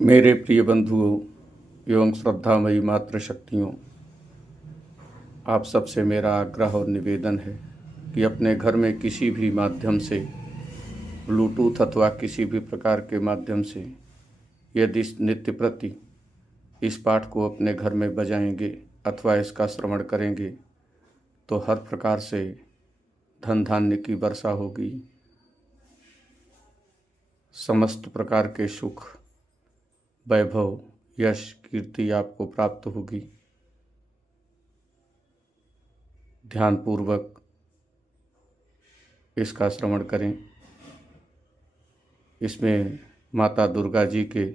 मेरे प्रिय बंधुओं एवं श्रद्धामयी मातृशक्तियों, आप सबसे मेरा आग्रह और निवेदन है कि अपने घर में किसी भी माध्यम से, ब्लूटूथ अथवा किसी भी प्रकार के माध्यम से यदि नित्य प्रति इस पाठ को अपने घर में बजाएंगे अथवा इसका श्रवण करेंगे तो हर प्रकार से धन धान्य की वर्षा होगी, समस्त प्रकार के सुख, वैभव, यश, कीर्ति आपको प्राप्त होगी। ध्यानपूर्वक इसका श्रवण करें। इसमें माता दुर्गा जी के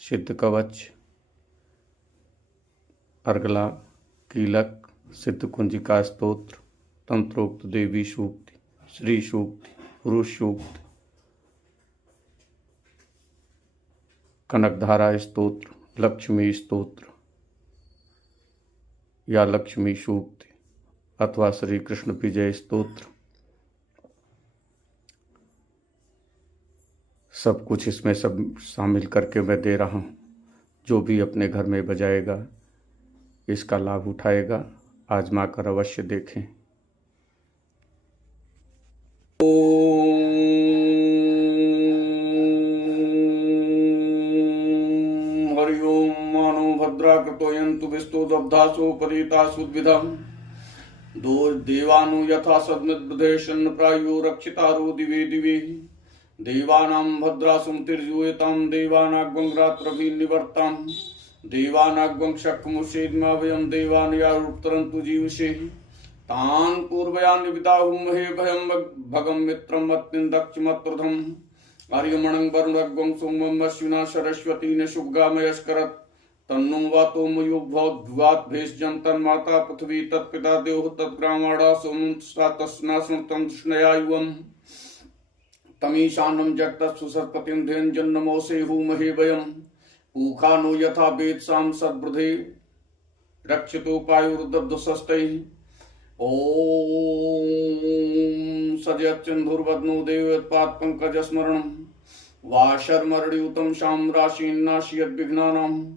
सिद्ध कवच, अर्गला, कीलक, सिद्ध कुंजिका स्तोत्र, तंत्रोक्त देवी सूक्ति, श्री सूक्ति, पुरुष सूक्ति, कनकधारा स्तोत्र, लक्ष्मी स्तोत्र या लक्ष्मी सूक्ति अथवा श्री कृष्ण विजय स्तोत्र, सब कुछ इसमें सब शामिल करके मैं दे रहा हूँ। जो भी अपने घर में बजाएगा इसका लाभ उठाएगा। आजमा कर अवश्य देखें। हरि ओम। मानो भद्राकृतो यन्तु विस्तो दब्धासो परीतासुद्विधम् दो देवानु यथा सद्मिद्बुधेशन्न प्रायो रक्षितारो दिवे दिवे देवानां भद्रासुं तिर्यूयतां देवानाग्वं रात्रभिर्निवर्तां देवानाग्वं शक्मुषेद्मा वयं देवान् यारुत्तरन्तु जीवसे तान् पूर्वयान् विदाहुमहे भयं भगं मित्रं मत्निन्दक्षमत्प्रथम् आर्यमणं वरुणग्वं सोमं अश्विना सरस्वती न शुभगामयस्करत् तन्नो वातो मयोभ्वात् भेषजन्तन्माता पृथ्वी तत्पिता देवः तद्ग्रामाणा सोमं तस्नास्नुतं तृष्णया युवम् तमीशानं जगतस्सु सरस्वतीं धेनुजन्नमोऽसे हूमहे वयम् पूखानो यथा वेत्सां सद्बुधे रक्षितोपायुर्दब्धशस्तैः ॐ सजयच्चन्दुर्वदनो देवोत्पात्पङ्कजस्मरणं वाशर्मरडियुतं शाम्राशीन्नाशयद्विघ्नानां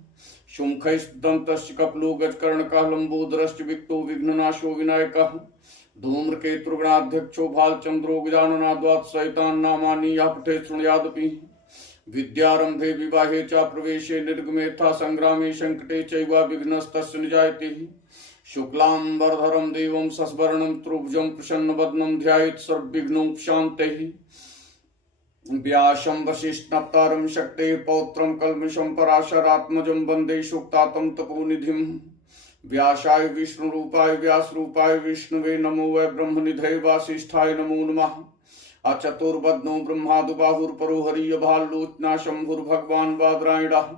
शुम्खैस्तदन्तश्च कपिलो गजकर्णकः लम्बोदरश्च विक्तो विघ्ननाशो विनायकः धूम्रकेतुर्गणाध्यक्षो भालचन्द्रो गजाननाद्वात् सहितान् नामानि यः पठेत् शृणुयादपि विद्यारम्भे विवाहे च प्रवेशे निर्गमेऽथा संग्रामे संकटे चैव विघ्नस्तस्य निजायते शुक्लाम्बरधरं देवं शशिवर्णं त्रिभुजं प्रसन्नवदनं ध्यायेत् सर्वविघ्नोपशान्तये व्यासं वसिष्ठनप्तारं शक्तेः पौत्रं कल्मषं पराशरात्मजं वन्दे सूक्तातं तपोनिधिं व्यासाय विष्णुरूपाय व्यासरूपाय विष्णवे नमो वै ब्रह्मनिधये वासिष्ठाय नमो नमः। अचतुर्वदनो ब्रह्मादुबाहुर्परो हरियभाल्लोचना शम्भुर्भगवान् बादरायणः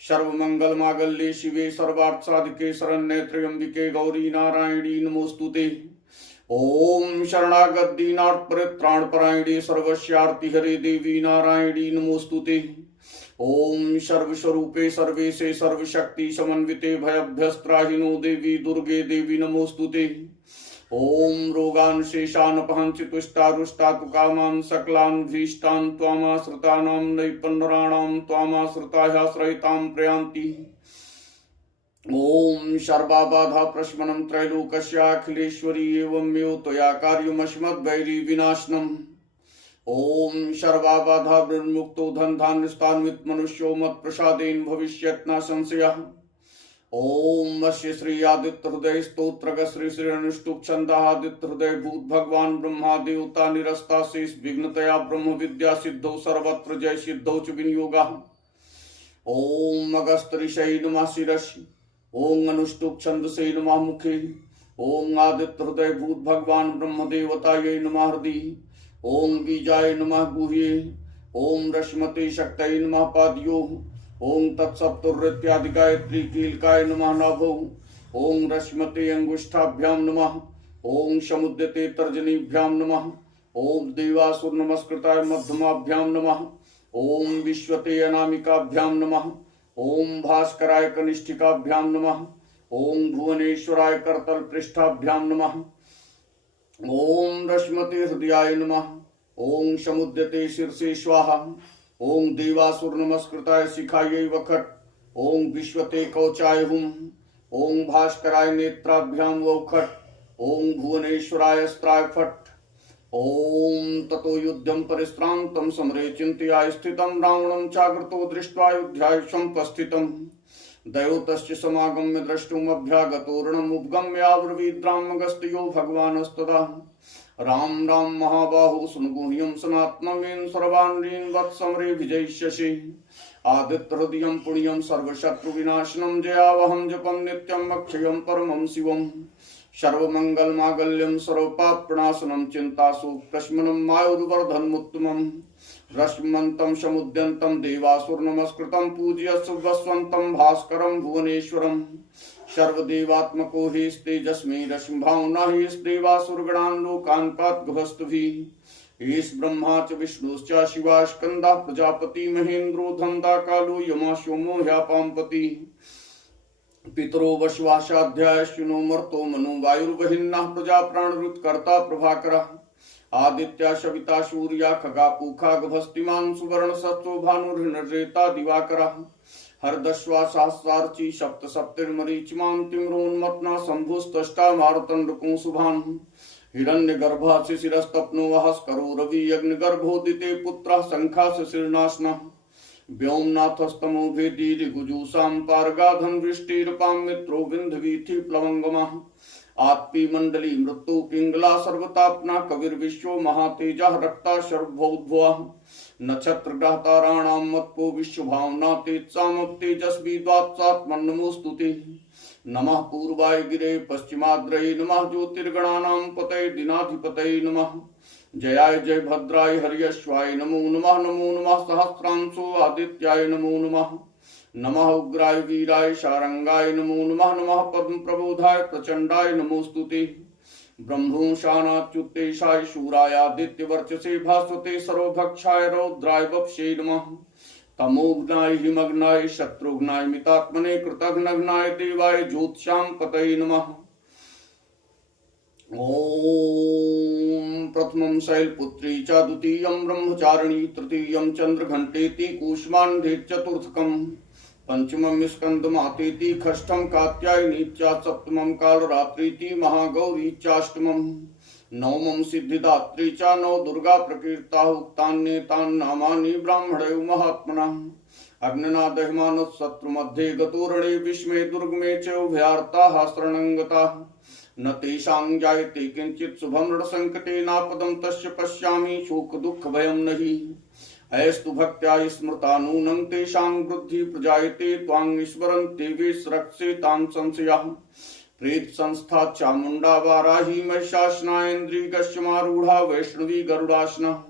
सर्वमङ्गलमाङ्गल्ये शिवे सर्वार्थसाधिके शरण्ये त्र्यम्बिके गौरी नारायणी नमोस्तुते। ओम शरणागत दीनार्तपरित्राणपरायणे सर्वस्यार्तिहरे देवी नारायणी नमोस्तुते। ओम सर्वस्वरूपे सर्वेशे सर्वशक्ति समन्विते भयभ्यस्त्राहिनो देवी दुर्गे देवी नमोस्तुते। ओम रोगान् शेषान् अपहंसि तुष्टारुष्टातु कामान् सकलान् भीष्टान् त्वामाश्रितानां नैपन्नराणां त्वामाश्रिताः प्रयान्ति। ओम सर्वाबाधा प्रशमनं त्रैलोक्यस्याखिलेश्वरी एवमेव त्वया कार्यमस्मद्वैरी विनाशनम्। ओम सर्वाबाधा विमुक्तो धन धान्यस्तान्वित मनुष्यो मत्प्रसादेन भविष्यत् न संशयः। ओम अस्य श्री आदित्य हृदय स्तोत्रग श्री श्री अनुष्टुप छंदः आदित्य हृदय भूत भगवान ब्रह्मा देवता निरस्ता शेष विघ्नतया ब्रह्म विद्या सिद्धौ सर्वत्र जय सिद्धौ च विनियोगः। ओम अगस्त ऋषये नमः शिरसि। ओम अनुष्टुप छंदसे नमः मुखे। ओम आदित्य हृदय भूत भगवान ब्रह्म देवतायै नमः हृदि। ओम बीजाय नमः गुह्ये। ओम रश्मते शक्तये नमः पादयोः। ओम तत्सप्तुरित्यादि गायत्री कीलकाय नमः नाभौ। ओम रश्मते अंगुष्ठाभ्यां नमः। ओम समुद्यते तर्जनीभ्यां नमः। ओम देवासुर नमस्कृताय मध्यमाभ्यां नमः। ओम विश्वते अनामिकाभ्यां नमः। ओम भास्कराय कनिष्ठिकाभ्यां नमः। ओम भुवनेश्वराय करतल पृष्ठाभ्यां नमः। ओम रश्मते हृदयाय नमः। ओम समुद्यते शीर्षे स्वाहा। ओं देवासुर नमस्कृताय शिखायै वखट। ओं विश्वते कवचाय हुम। ओं भास्कराय नेत्राभ्याम वौखट। ओं भुवनेश्वराय स्त्राय फट। ओं ततो युद्धं परिश्रान्तं समरे चिन्तयाय स्थितं रावणं चाग्रतो दृष्ट्वा युध्याय समुपस्थितं। दैवतस्य समागम्य द्रष्टुमभ्यागतोरणमुपगम्याब्रवीद्रामगस्त्यो भगवानस्तदा। राम राम महाबाहु सुनगुह्यं सनात्ममेन सर्वान्रीन् वत्समरे विजयिष्यसि। आदित्यहृदयं पुण्यं सर्वशत्रुविनाशनं जयावहं जपं नित्यं अक्षयं परमं शिवम्। सर्वमंगलमांगल्यं सर्वपापनाशनं चिंताशोकप्रशमनं मायुर्वर्धनमुत्तमम्। रश्मिमन्तं समुद्यन्तं देवासुरनमस्कृतं पूज्यस्वस्वन्तं भास्करं भुवनेश्वरम्। सर्वदेवात्मको हि तेजस्मी रश्मिभावना हि देवासुरगणान् लोकान् पातगुहस्तभिः। ईश ब्रह्मा च विष्णुश्च शिवा स्कंदः प्रजापति महेन्द्रो धन्दा कालो यमा सोमो ह्यापाम्पति। पितरो वश्वासाध्यायश्विनो मर्तो मनो वायुर्वहिन्नः प्रजा प्राणरुत्कर्ता प्रभाकरः। आदित्या सविता सूर्या खगा पूखा गभस्तिमान् सुवर्ण सत्सो भानुर्नरेता दिवाकरः। हरदश्वा सहस्रार्ची सप्त सप्तिर्मरीचिमान् तिम्रोन्मत्ना शम्भुस्तष्टा मारुतण्डको शुभान्। हिरण्यगर्भः शिशिरस्तप्नो वहस्करो रवि यज्ञगर्भोदिते पुत्रः शङ्खा शिशिरनाशनः। व्योमनाथस्तमो भेदी ऋगुजूषां पारगाधन वृष्टिरपां मित्रो विन्ध्यवीथि प्लवंगमः। आत्पी मंडली मृत्यु पिंगला सर्वतापना कविर्विश्व महातेजः रक्ता सर्वभूद्भुवः। नक्षत्र ग्रह ताराणां मत्पो विश्वभावना तेजसामप्तेजस्वी द्वात्सात्मन्नमोस्तुते। नमः पूर्वाय गिरे पश्चिमाद्रये नमः ज्योतिर्गणानां पतये दिनाधिपतये नमः। जयाय जय भद्राय हर्यश्वाय नमो नमः। नमो नमः सहस्रांशो आदित्याय नमो नमः। नमः उग्राय वीराय शारंगाय नमो नमः। नमः पद्म प्रबोधाय प्रचंडाय नमोस्तुते। ब्रह्मोशानाच्युतेशाय शूराय आदित्यवर्चसे भास्वते सर्वभक्षाय रौद्राय वप्षे नमः। तमोघ्नाय हिमग्नाय शत्रुघ्नाय मितात्मने कृतघ्नघ्नाय देवाय ज्योतिषां पतये नमः। ओम प्रथमं शैलपुत्री च द्वितीयं ब्रह्मचारिणी तृतीयं चंद्रघंटेति कूष्मांडे चतुर्थकं पंचमं स्कंदमातेति षष्ठं कात्यायनी च सप्तमं कालरात्रीति महागौरी चाष्टमं नवमं सिद्धिदात्री च नव दुर्गा प्रकीर्ता उक्तान्येतान् नामानि ब्राह्मणे महात्मनः। अग्निनादहिमानः शत्रुमध्ये गतोरणे विस्मे दुर्गमे च उभयार्ताः शरणङ्गताः। न तेषां जायते किंचित शुभं ऋणसंकटे नापदं तस्य पश्यामि शोक दुःख भयं नहि। अयस्तु भक्त्या स्मृता नूनं तेषां वृद्धि प्रजायते त्वां स्मरन्ते विस्रक्ष्येतां संशयाः। प्रेत संस्था चामुंडा वाराही महिषासनाइन्द्रियगस्यमारूढ़ा वैष्णवी गरुडासना।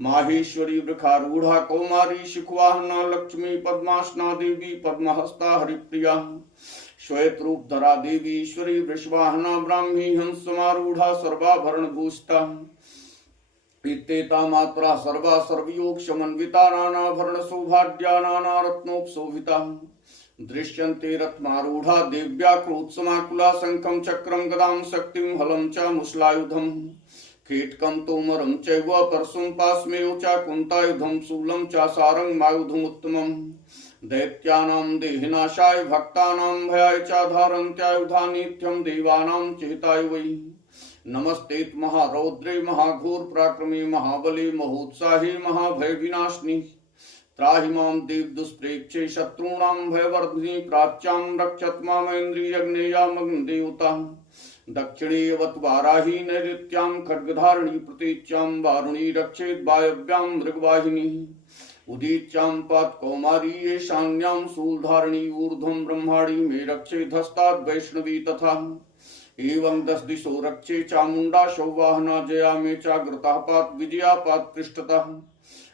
माहेश्वरी वृखारूढ़ा कौमारी शिखवाहना लक्ष्मी पद्मासना देवी पद्महस्ता हरिप्रिया। श्वेत रूपधरा देवी ईश्वरी वृषवाहना ब्राह्मी हंसमारूढ़ा सर्वाभरण भूषिता। इत्येता मात्रा सर्वा सर्वयोग समन्विता नानाभरण सौभाग्या नाना रत्नोपशोभिता। दृश्यन्ते रत्नारूढ़ा देव्या क्रोत्समाकुला शंखं चक्रं गदां शक्तिं हलं च मुसलायुधम्। कीटकं तोमरं चैव परशुं पाशमेव च कुन्तायुधं शूलं च सारङ्गमायुधमुत्तमम्। दैत्यानां देहिनाशाय भक्तानां भयाय च धारन्त्यायुधानित्यं देवानां चेताय वै। नमस्ते महारौद्रे महाघोर पराक्रमे महाबले महोत्साहे महाभय विनाशिनी। त्राहि मां देव दुष्प्रेक्षे शत्रूणां भयवर्धिनी प्राच्यां रक्षत मामेन्द्रियग्नेयामग्न देवता। दक्षिणेवत वाराही नैऋत्यां खड्गधारिणी प्रतीच्यां वारुणी रक्षेत वायव्यां मृगवाहिनी। उदीच्यां पात कौमारी ईशान्यां शूलधारिणी ऊर्ध्वं ब्रह्माणी मे रक्षेत हस्ताद् वैष्णवी तथा। एवं 10 दिशो रक्षे चामुंडा सौवाहना जया मे चाग्रता पात विजया पात पृष्ठतः।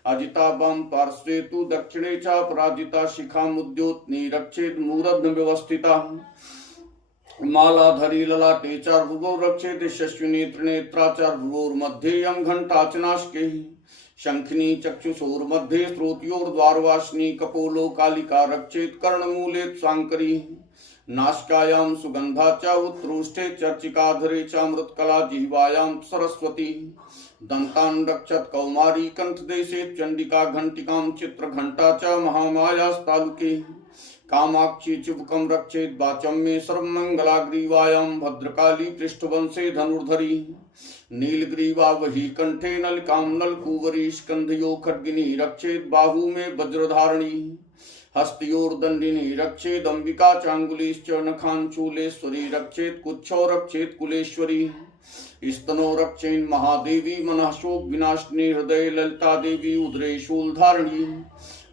अजिता वाम पार्श्वे तु दक्षिणे च पराजिता शिखामुद्योतनी रक्षेत मूर्ध्न व्यवस्थिता। मालाधरी ललाटे चार्भुवो रक्षेत यशस्विनी त्रिनेत्रा चार्भुवोर्मध्ये घंटा च नाशके। शंखिनी चक्षुषोर्मध्ये स्रोतयोर्द्वारवासिनी कपोलो कालिका रक्षेत कर्णमूले स्वांकरी। नासिकायां सुगंधा च उत्तरोष्ठे चर्चिकाधरे च मृत्कला जिह्वायां सरस्वती। दंतान् रक्षत कौमारी कंठदेशे चंडिका घंटिकां चित्रघंटा च महामायास्तालुके कामाक्षी चिबुकं रक्षेत वाचं मे सर्वमंगलाग्रीवायां भद्रकाली पृष्ठवंशे धनुर्धरी नीलग्रीवा वही कंठे नलिकां नलकूवरी स्कंधयो खड्गिनी रक्षेत बाहू में वज्रधारिणी हस्तयोर्दंडिनी रक्षेत अंबिका चांगुलीश्च नखान् शूलेश्वरी रक्षेत कुच्छो रक्षेत कुलेश्वरी स्तनो रक्षेन् महादेवी मनः शोक विनाशिनी हृदय ललिता देवी उदरे शूलधारिणी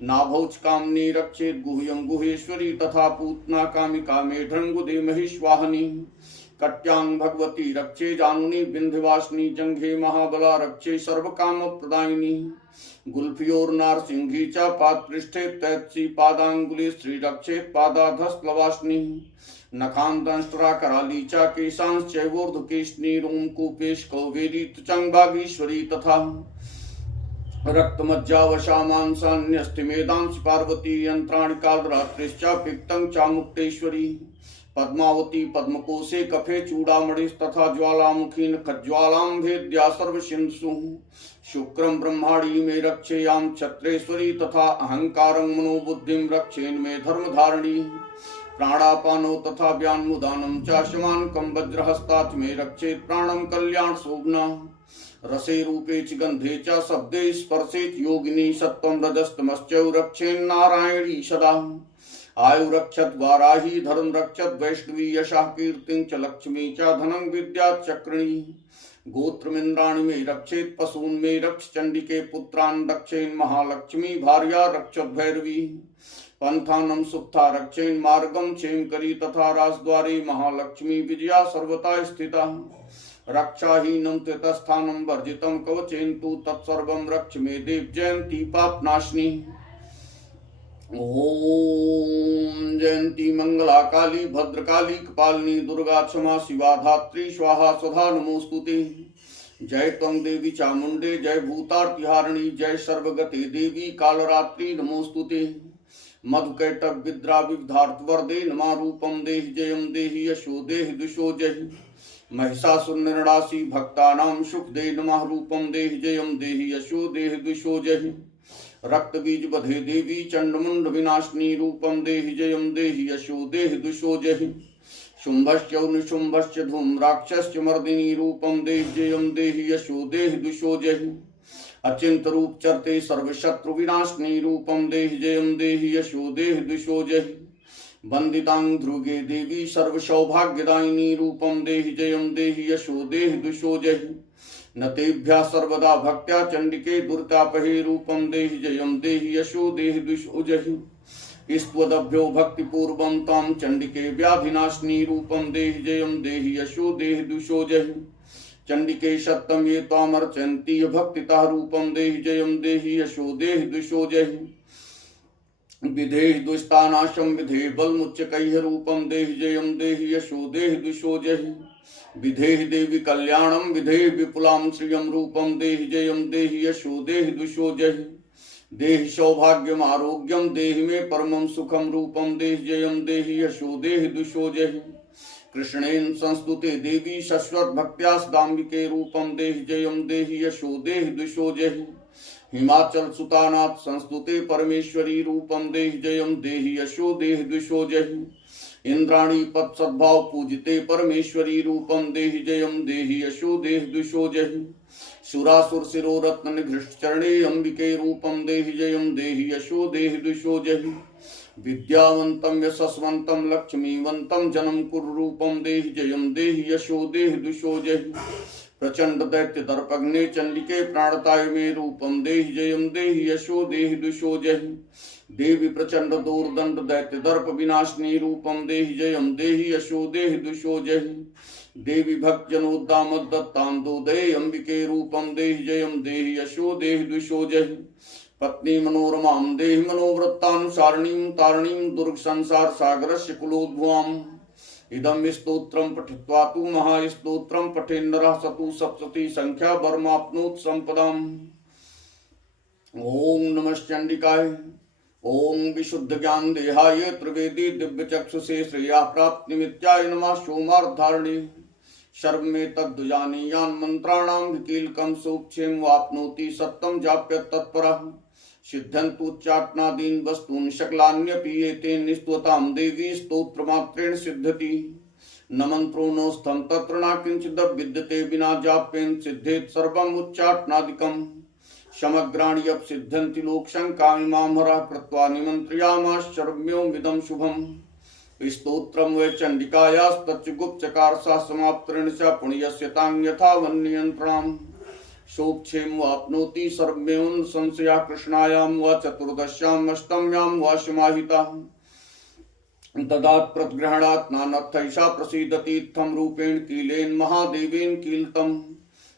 नाभौच कामनी रक्षेत गुह्यं गुहेश्वरी तथा पूतना कामिका मेढ्रंगुदे महिष्वाहनी कट्यांग भगवती रक्षे जानुनी विंध्यवासिनी जंघे महाबला रक्षे सर्वकाम प्रदायिनी गुल्फियोर नारसिंही च पादपृष्ठे तैत्सी पादांगुली श्री रक्षेत पादाधस्लवासिनी नखांदंष्ट्रा कराली च केशांश्च चैवोर्ध्वकेशनी रोमकूपेश कौवेरी तुचंगभागीश्वरी तथा रक्तमज्जावशा मांसान्यस्तिमेदांश पार्वती यंत्राणि कालरात्रिश्च पिक्तं चामुक्तेश्वरी पद्मावती पद्मकोशे कफे चूड़ामणिस्तथा ज्वालामुखी खज्ज्वालां भेद्या सर्वसिंधुषु शुक्रं ब्रह्माणी मे रक्षेयां छत्रेश्वरी तथा अहंकारं मनोबुद्धिं रक्षेन् मे धर्मधारिणी प्राणापानो तथा व्यान्मुदानं च शमानकं वज्रहस्तात् मे रक्षेत् प्राणं कल्याण शोभना रसे रूपे च गंधे च शब्दे स्पर्शे च योगिनी सत्वं रजस्तमश्च रक्षेन् नारायणी सदा आयु रक्षत वाराही धर्म रक्षत वैष्णवी यशः कीर्तिं च लक्ष्मी च धनं विद्या चक्रिणी गोत्रमिन्द्राणि मे रक्षेत पशून् मे रक्ष चंडिके पुत्रान् रक्षेन् महालक्ष्मी भार्या रक्षत भैरवी पंथानं सुप्ता रक्षेन् मार्गं क्षेमकरी तथा राजद्वारे महालक्ष्मी विजया सर्वथा स्थिता रक्षाहीनं ततस्थानं वर्जितं कवचेन तु तत्सर्वं रक्ष मे देव जयंती पापनाशिनी ओम जयंती मंगला काली भद्रकाली कपालिनी दुर्गा क्षमा शिवा धात्री स्वाहा स्वधा नमोस्तुते जय त्वं देवी चामुंडे जय भूतार्तिहारिणी जय सर्वगते देवी कालरात्रि नमोस्तुते मधुकैटभ विद्रा विविधार्थवर्धे नमा रूपं देहि जयं देहि यशो देहि दुषो जहि महिषासुर निर्णासी भक्तानां सुख दे नमः रूपं देहि जयं देहि यशो देहि दुषो जहि रक्त बीज बधे देवी चंडमुंड विनाशिनी रूपं देहि जयं देहि यशो देहि दुषो जहि शुंभश्च निशुंभश्च धूम राक्षश्च मर्दिनी रूपं देहि जयं देहि यशो देहि दुषो जहि अचिंत रूप चरते सर्वशत्रु विनाशिनी रूपं देहि जयं देहि यशो देहि दुषो जहि वंदितांग ध्रुगे देवी सर्व सौभाग्यदायिनी रूपं देहि जयं देहि यशो देहि दुषो जहि नतेभ्यः सर्वदा भक्त्या चंडिके दुर्तापहे रूपं देहि जयं देहि यशो देहि दुषो जहि स्तवदभ्यो भक्तिपूर्वं तां चंडिके व्याधिनाशिनी रूपं देहि जयं देहि यशो देहि दुषो जहि चंडिके सत्यं ये त्वामर्चन्ति भक्तितः रूपं देहि जयं देहि यशो देहि दुषो जहि विधेहि दुष्टानाशं विधेहि बलमुच्चकैः रूपं देहि जयं देहि यशो देहि दुषो जहि विधेहि देवी कल्याणं विधेहि विपुलां श्रियं रूपं देहि जयं देहि यशो देहि दुषो जहि देहि सौभाग्यम आरोग्यम देहि मे परमं सुखं रूपं देहि जयं देहि यशो देहि दुषो जहि कृष्णेन संस्तुते देवी शश्वत भक्त्या दाम्बिके रूपं देहि जयं देहि यशो देहि दुषो जहि हिमाचल सुतानाथ संस्तुते परमेश्वरी रूपं देहि जयं देहि यशो देहि दुषो जहि इंद्राणी पद सद्भाव पूजिते परमेश्वरी रूपं देहि जयं देहि यशो देहि दुषो जहि सुरासुर शिरो रत्न निघृष्ट चरणे अंबिके रूपं देहि जयं देहि यशो देहि दुषो जहि विद्यावन्तं यशस्वन्तं लक्ष्मीवन्तं जनं कुरु रूपं देहि जयं देहि यशो देहि दुषो जहि प्रचंड दैत्य दर्पग्ने चंडिके प्राणताय मे रूपं देहि जयं देहि यशो देहि दुषो जहि देवी प्रचंड दूरदंड दैत्य दर्प विनाशिनी रूपं देहि जयं देहि यशो देहि दुषो जहि देवी भक्तजनोद्दामदत्तान्दोदये अंबिके रूपं देहि जयं देहि यशो देहि दुषो जहि पत्नी मनोरमां देहि मनोवृत्तानुसारिणीं तारिणीं दुर्ग संसार सागरस्य कुलोद्भवाम् इदं स्तोत्रं पठित्वा तु महास्तोत्रं पठेन्नरः सतु सप्तति संख्या वर्माप्नोत् संपदाम्। ओम नमश्चंडिकाय। ओम विशुद्ध ज्ञान देहाय त्रिवेदी दिव्य चक्षुषे श्रेया प्राप्ति निमित्ताय नमः सोमार्धारणे सर्वमेतद्जानीयान् मन्त्राणां विकीलकं सूक्ष्मं वाप्नोति सत्तं जाप्य तत्परः सिद्ध्यन्तुच्चाटनादीन् वस्तूनि शकलान्यपि एतेन स्तुतां देवी स्तोत्रमात्रेण सिद्ध्यति न मन्त्रो नोस्थं तत्र न किञ्चिद्विद्यते विना जाप्येन सिद्धेत् सर्वम् उच्चाटनादिकम् समग्राणि सिद्ध्यन्ति लोकशङ्कामिमामहरः कृत्वा निमन्त्रयामाश्चर्म्योमिदं शुभम् स्तोत्रं वै चण्डिकायास्तच्च गुप्तचकार सा समाप्तरेण च पुण्यस्य तां यथा वन्नियन्त्रणाम् सोक्षेम वाप्नोति सर्वमेवं संशया कृष्णायां वा चतुर्दश्याम् अष्टम्यां वा समाहिता तदात् प्रतग्रहणात् नानर्थैषा प्रसीदति इत्थं रूपेण कीलेन महादेवेन कीलतम्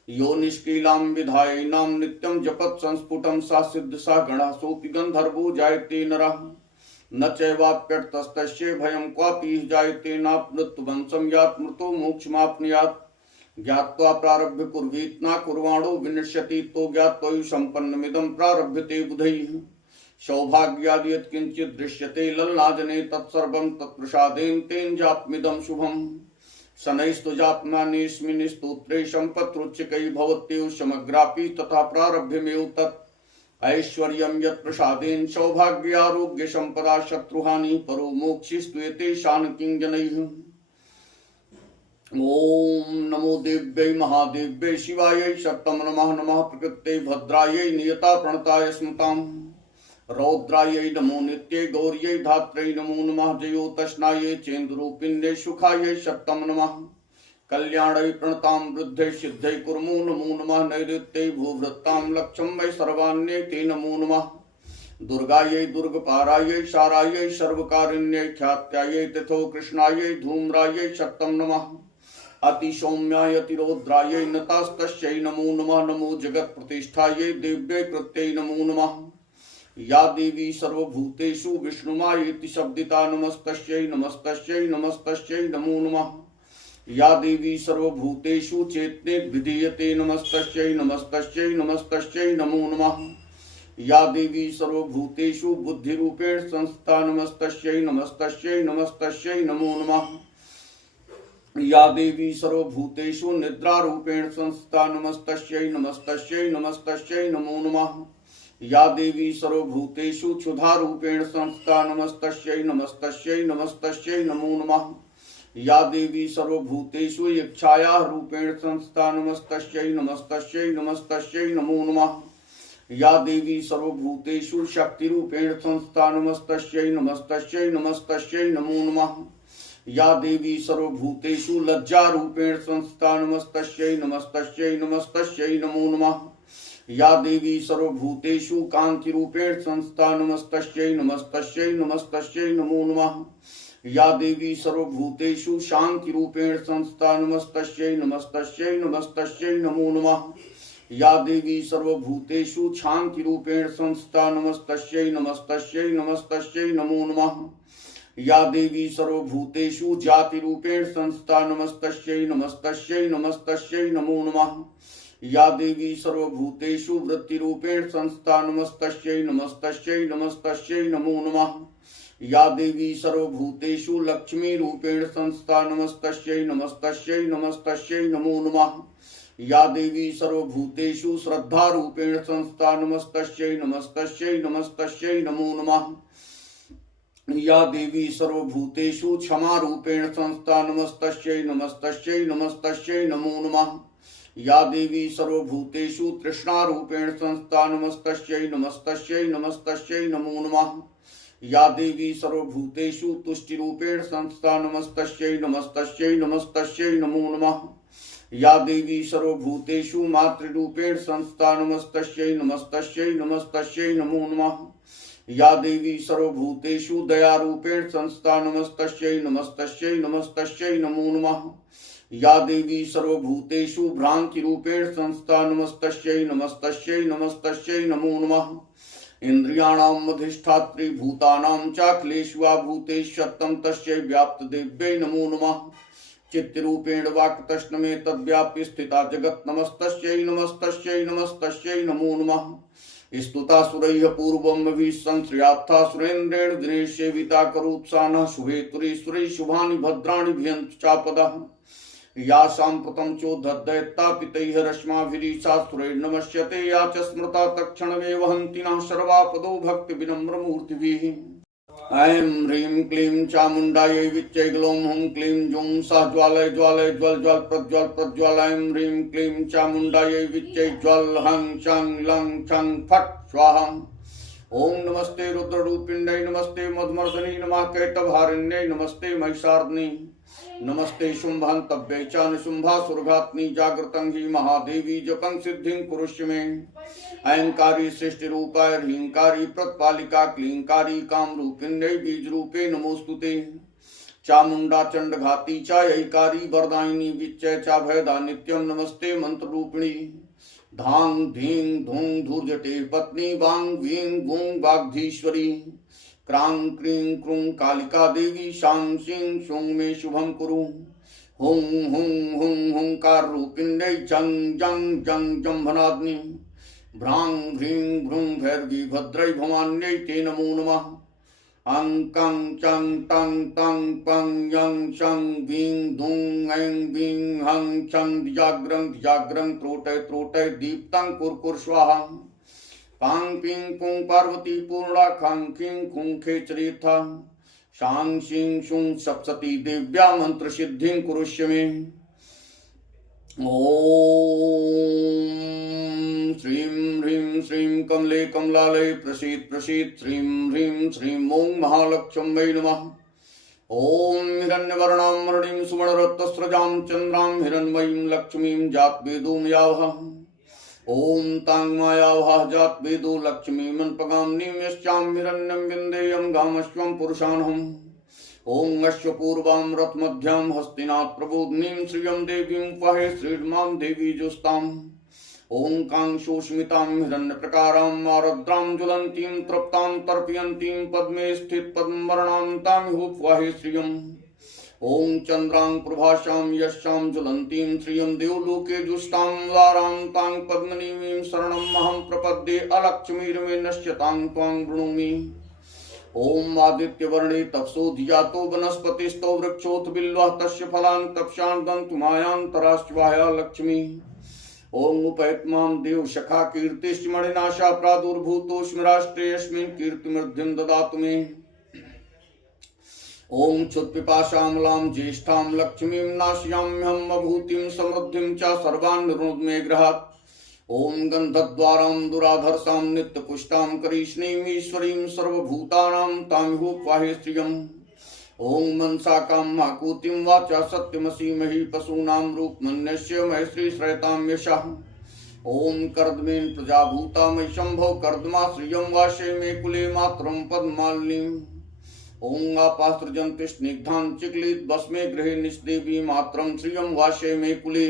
यो निष्कीलां विधायिनां नित्यं जपत् संस्फुटं सा सिद्ध सा गणः सोऽपि गन्धर्वो जायते नरः न चैवाप्यर्थस्तस्य भयं क्वापि जायते नाप्नुत्वंसं यात् मृतो मोक्षमाप्नुयात् ज्ञात्वा प्रारभ्य कुर्वीत न कुर्वाणो विनश्यति तो ज्ञात्वयु संपन्नमिदं प्रारभ्यते बुधैः सौभाग्यादि यत् किंचित् दृश्यते लल्लाजने तत्सर्वं तत्प्रसादेन तेन जाप्मिदं शुभम् शनैस्तु जाप्मानेस्मिन् स्तोत्रे सम्पत्रुच्चकै भवत्येव समग्रापि तथा प्रारभ्यमेव तत् ऐश्वर्यं यत् प्रसादेन सौभाग्यारोग्य संपदा शत्रुहानि परो मोक्षिस्त्वेते शानकिंजनैः। ओम नमो देव्यै महादेव्यै शिवायै सप्तम नमः नमः प्रकृत्यै भद्रायै नियता प्रणताय स्मृतां रौद्रायै नमो नित्यै गौर्यै धात्रै नमो नमः जयोतष्णायै चेन्द्रूपिण्यै सुखायै सप्तम नमः कल्याणै प्रणतां वृद्धै सिद्धै कुर्मो नमो नमः नैऋत्यै भूभृत्तां लक्ष्यं वै सर्वाण्यै ते नमो नमः दुर्गायै दुर्गपारायै शारायै सर्वकारिण्यै ख्यात्यायै तथो कृष्णायै धूम्रायै सप्तम नमः अति सौम्याय अतिरौद्रायै नतास्तस्यै नमो नमः नमो जगत् प्रतिष्ठायै देव्यै कृत्यै नमो नमः या देवी सर्वभूतेषु विष्णुमायेति शब्दिता नमस्तस्यै नमस्तस्यै नमस्तस्यै नमो नमः या देवी सर्वभूतेषु चेतने विधीयते नमस्तस्यै नमस्तस्यै नमस्तस्यै नमो नमः या देवी सर्वभूतेषु बुद्धिरूपेण संस्था नमस्तस्यै नमस्तस्यै नमस्तस्यै नमो नमः या देवी सर्वभूतेषु निद्रारूपेण संस्था नमस्तस्यै नमस्तस्यै नमस्तस्यै नमो नमः या देवी सर्वभूतेषु क्षुधारूपेण संस्था नमस्तस्यै नमस्तस्यै नमस्तस्यै नमो नमः या देवी सर्वभूतेषु इच्छायाः रूपेण संस्था नमस्तस्यै नमस्तस्यै नमस्तस्यै नमो नमः या देवी सर्वभूतेषु शक्तिरूपेण संस्था नमस्तस्यै नमस्तस्यै नमस्तस्यै नमो नमः या देवी सर्वभूतेषु लज्जारूपेण संस्था नमस्तस्यै नमस्तस्यै नमस्तस्यै नमो नमः या देवी सर्वभूतेषु कान्तिरूपेण संस्था नमस्तस्यै नमस्तस्यै नमस्तस्यै नमो नमः या देवी सर्वभूतेषु शान्तिरूपेण संस्था नमस्तस्यै नमस्तस्यै नमस्तस्यै नमो नमः या देवी सर्वभूतेषु शान्तिरूपेण संस्था नमस्तस्यै नमस्तस्यै नमस्तस्यै नमो नमः या देवी सर्वभूतेषु जातिरूपेण संस्था नमस्तस्यै नमस्तस्यै नमस्तस्यै नमो नमः या देवी सर्वभूतेषु वृत्तिरूपेण संस्था नमस्तस्यै नमस्तस्यै नमस्तस्यै नमो नमः या देवी सर्वभूतेषु लक्ष्मीरूपेण संस्था नमस्तस्यै नमस्तस्यै नमस्तस्यै नमो नमः या देवी सर्वभूतेषु श्रद्धारूपेण संस्था नमस्तस्यै नमस्तस्यै नमस्तस्यै नमो नमः या देवी सर्वभूतेषु क्षमारूपेण संस्था नमस्तस्यै नमस्तस्यै नमस्तस्यै नमो नमः या देवी सर्वभूतेषु तृष्णारूपेण संस्था नमस्तस्यै नमस्तस्यै नमस्तस्यै नमो नमः या देवी सर्वभूतेषु तुष्टिरूपेण संस्था नमस्तस्यै नमस्तस्यै नमस्तस्यै नमो नमः या देवी सर्वभूतेषु मातृरूपेण संस्था नमस्तस्यै नमस्तस्यै नमस्तस्यै नमो नमः या देवी सर्वभूतेषु दयारूपेण संस्था नमस्तस्यै नमस्तस्यै नमस्तस्यै नमो नमः या देवी सर्वभूतेषु भ्रान्तिरूपेण संस्था नमस्तस्यै नमस्तस्यै नमस्तस्यै नमो नमः इंद्रियाणाम् अधिष्ठात्री भूतानां चाखिलेषु भूतेष्वत्तं तस्यै व्याप्तदेव्यै नमो नमः चित्तरूपेण वाक्तष्टमे तद्व्याप्य स्थिता जगत् नमस्तस्यै नमस्तस्यै नमस्तस्यै नमो नमः स्तुतासुरैः पूर्वमभि संश्रयात्था सुरेन्द्रेण दिनेश सेविता करोत्सानः शुभेतुरीश्वरैः शुभानि भद्राणि भियन्तु चापदः या साम्प्रतं चोद्धदैत्यापितैः रश्माभिरीशासुरैर्नमस्यते या च स्मृता तत्क्षणमेव हन्ति नः सर्वापदो भक्तिविनम्रमूर्तिभिः। ऐं ह्रीं क्लीं चामुण्डायै विच्चै ग्लौं हुं क्लीं जूं सः ज्वालय ज्वालय ज्वल ज्वल प्रज्वल प्रज्वल। ऐं ह्रीं क्लीं चामुण्डायै विच्चै ज्वल हं चं लं छं फट् स्वाहा। ओं नमस्ते रुद्ररूपिण्यै नमस्ते मधुमर्दनी नमः कैटभारिण्यै नमस्ते महिषार्दिनी नमस्ते शुम्भान्तव्यै च निशुम्भासुरघात्नी जागृतं हि महादेवी जपं सिद्धिं कुरुष्य मे। अहंकारी सृष्टि रूपाय ह्रींकारी प्रत्पालिका क्लींकारी कामरूपिण्यै बीजरूपे नमोस्तुते। चामुण्डा चण्डघाती च यैकारी वरदायिनी विच्चय च भयदा नित्यं नमस्ते मंत्ररूपिणी। धां धीं धूं धूर्जटे पत्नी वां वीं गूं वाग्धीश्वरी। क्रां क्रीं क्रूं कालिका देवी शां शीं शूं मे शुभं कुरु। हुं हुं हुं हुंकार रूपिण्यै जं जं जं जंभनाग्नि। भ्रां ह्रीं भ्रूं भैरवी भद्रै भवान्यै ते नमो नमः। अं कं चं टं तं पं यं शं वीं धूं ऐं वीं हं छं दिजाग्रं त्रोटय त्रोटय दीप्तं कुर्कुर स्वाहा। पां पीं पुं पार्वती पूर्णा खां खीं खुं खेचरी था। शां शीं शूं सप्तती देव्या मंत्र सिद्धिं कुरुष्य मे। ओम श्रीं ह्रीं श्रीं कमले कमलालये प्रसीद प्रसीद श्रीं ह्रीं श्रीं ओं महालक्ष्म्यै नमः। ओम हिरण्यवर्णां मरणिं सुवर्णरत्नस्रजां चन्द्रां हिरण्मयीं लक्ष्मीं जातवेदो यावः। ओम तां मायावः जातवेदो लक्ष्मीमन्पगामिनीं यश्चां हिरण्यं विन्देयं गामश्वं पुरुषानहम्। ओं अश्वपूर्वां रथमध्यां हस्तिनाथ प्रबोधिनीं श्रियं देवीं वहे श्रीर्मां देवी जुस्ताम्। ओं कां सुस्मितां हिरण्यप्रकारां आरद्रां ज्वलन्तीं तृप्तां तर्पयन्तीं पद्मे स्थित पद्मवर्णां तां वहे श्रियम्। ओं चन्द्रां प्रभासां यशां ज्वलन्तीं श्रियं देवलोके जुष्टां वारां तां पद्मनीमीं शरणमहं प्रपद्ये अलक्ष्मीर्मे नश्यतां त्वां वृणोमि। ओम आदित्यवर्णे तपसो धियातो वनस्पतिस्तो वृक्षोऽथ बिल्वः तस्य फलान् तपसान् दन्तुमायान्तराश्वाया लक्ष्मी। ओम उपैत्मां देवशखा कीर्तिश्च मणिनाशा प्रादुर्भूतोऽस्मि राष्ट्रेऽस्मिन् कीर्तिमृद्धिं ददातु मे। ओम क्षुत्पिपाशामलां ज्येष्ठां लक्ष्मीं नाशयाम्यहम् अभूतिं समृद्धिं च सर्वान् निरुणोतु मे गृहात्। ओम गन्धद्वारां दुराधर्षां नित्यपुष्टां करीष्णीं ईश्वरीं सर्वभूतानां तां वाहे श्रियम्। ओम मनसाकां माकूतिं वाचा सत्यमसीमहि पशूनां रूपमन्यस्य महेश्री श्रयतां यशः। ओम कर्दमेन प्रजाभूता मयि शंभो कर्दमा श्रियं वाशे मे कुले मातरं पद्मालिनीम्। ओं आपासृजन्ति स्निग्धां चिक्लित भस्मे गृहे निष्देवी मातरं श्रियं वाशे मे कुले।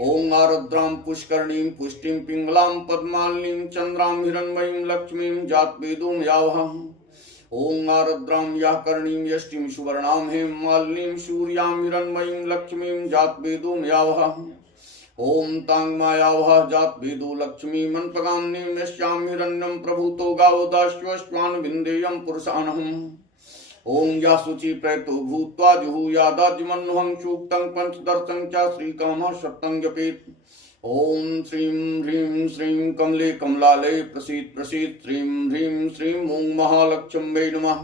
ओं आरद्रां पुष्करणीं पुष्टिं पिंगलां पद्मालिनीं चन्द्रां हिरण्मयीं लक्ष्मीं जातवेदो यावः। ओं आरद्रां याकर्णीं यष्टिं सुवर्णां हेममालिनीं सूर्यां हिरण्मयीं लक्ष्मीं जातवेदो यावः। ओं तां मायावः जातवेदो लक्ष्मीमन्पगामिनीं यस्यां हिरण्यं प्रभूतो गावो दास्योऽश्वान् विन्देयं पुरुषानहम्। ओं या शुचि प्रयतो भूत्वा जुहुयादाद्यमन्वहं सूक्तं पंचदर्शं च श्रीकामः सप्तं जपेत्। ओं श्रीं ह्रीं श्रीं कमले कमलालये प्रसीद प्रसीद श्रीं ह्रीं श्रीं ओं महालक्ष्म्यै नमः।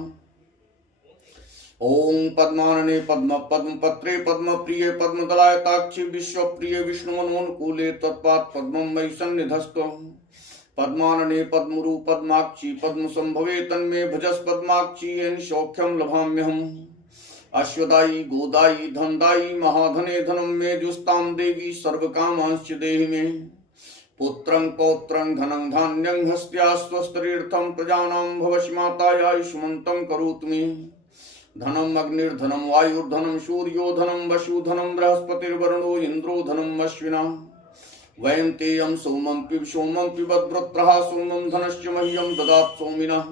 ओं पद्मानने पद्म पद्मपत्रे पद्मप्रिये पद्मदलायताक्षि विश्वप्रिये विष्णुमनोनुकूले तत्पात् पद्मं मयि सन्निधत्स्व। पद्मानने पद्मरू पद्माक्षी पद्म संभवे तन्मे भजस पद्माक्षी येन सौख्यं लभाम्यहम्। अश्वदायी गोदायी धनदायी महाधने धनं मे जुस्तां देवी सर्वकामांश्च देहि मे। पुत्रं पौत्रं धनं धान्यं हस्त्यास्वस्तीर्थं प्रजानां भवसि मातायायुष्मन्तं करोतु मे। धनम अग्निर्धनम वायुर्धनम सूर्योधनम वसुधनम बृहस्पतिर्वरुणो इंद्रो धनम अश्विना। वयं तेयं सोमं पिबद्वृत्रः सोमं धनश्च मह्यं ददात् सोमिनः।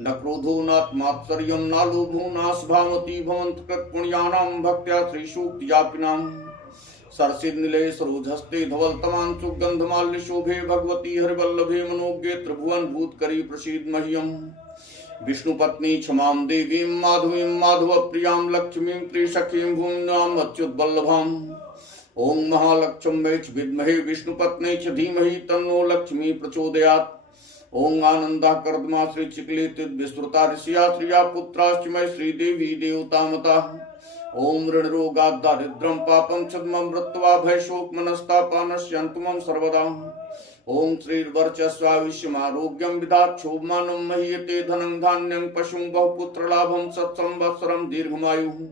न क्रोधो नात्मात्सर्यं न लोभो नास्भामति भवन्तः कृतपुण्यानां भक्त्या श्रीसूक्तिजापिनाम्। सरसिद्निलये सरोजहस्ते धवलतमां सुगन्धमाल्यशोभे भगवती हरिवल्लभे मनोज्ञे त्रिभुवन भूतकरी प्रसीद मह्यम्। विष्णुपत्नी क्षमां देवीं माधवीं माधवप्रियां लक्ष्मीं प्रियसखीं भूम्नाम् अच्युतवल्लभाम्। ओं महालक्ष्म्यै च विद्महे विष्णुपत्न्यै च धीमहि तन्नो लक्ष्मी प्रचोदयात्। ओं आनंदा कर्दमा श्री चिक्लित विस्तृता ऋषिया श्रिया पुत्राश्च मय श्रीदेवी देवतामता। ओं ऋण रोगात् दारिद्र्यं पापं छद्मं मृत्वा भय शोक मनस्तापानश्यन्तु मम सर्वदा। ओं श्रीर्वर्चस्वाविश्यमारोग्यं विधात् शोभमानं महीयते धनं धान्यं पशुं बहुपुत्रलाभं सत्संवत्सरं दीर्घमायुः।